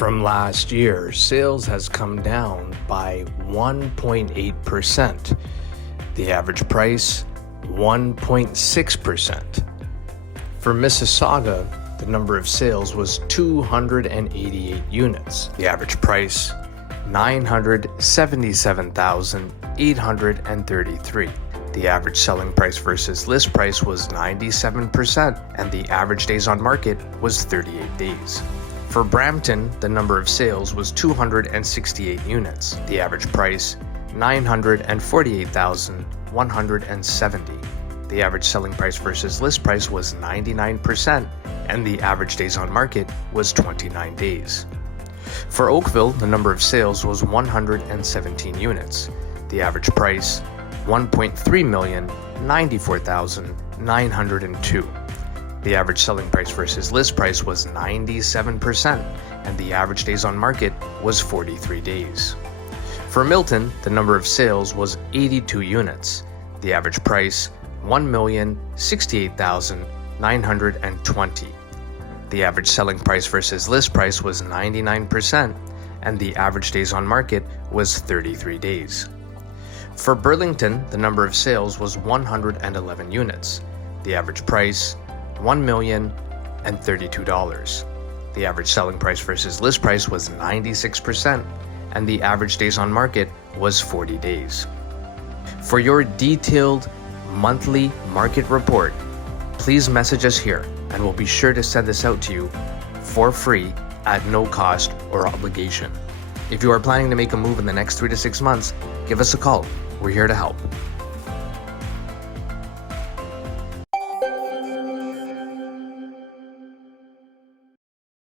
From last year, sales has come down by 1.8%. The average price, 1.6%. For Mississauga, the number of sales was 288 units. The average price, $977,833. The average selling price versus list price was 97%, and the average days on market was 38 days. For Brampton, the number of sales was 268 units. The average price, $948,170. The average selling price versus list price was 99%, and the average days on market was 29 days. For Oakville, the number of sales was 117 units. The average price, $1.394,902. The average selling price versus list price was 97%, and the average days on market was 43 days. For Milton, the number of sales was 82 units. The average price, $1,068,920. The average selling price versus list price was 99%, and the average days on market was 33 days. For Burlington, the number of sales was 111 units. The average price, $1,032. The average selling price versus list price was 96%, and the average days on market was 40 days. For your detailed monthly market report, please message us here, and we'll be sure to send this out to you for free at no cost or obligation. If you are planning to make a move in the next 3 to 6 months, give us a call. We're here to help.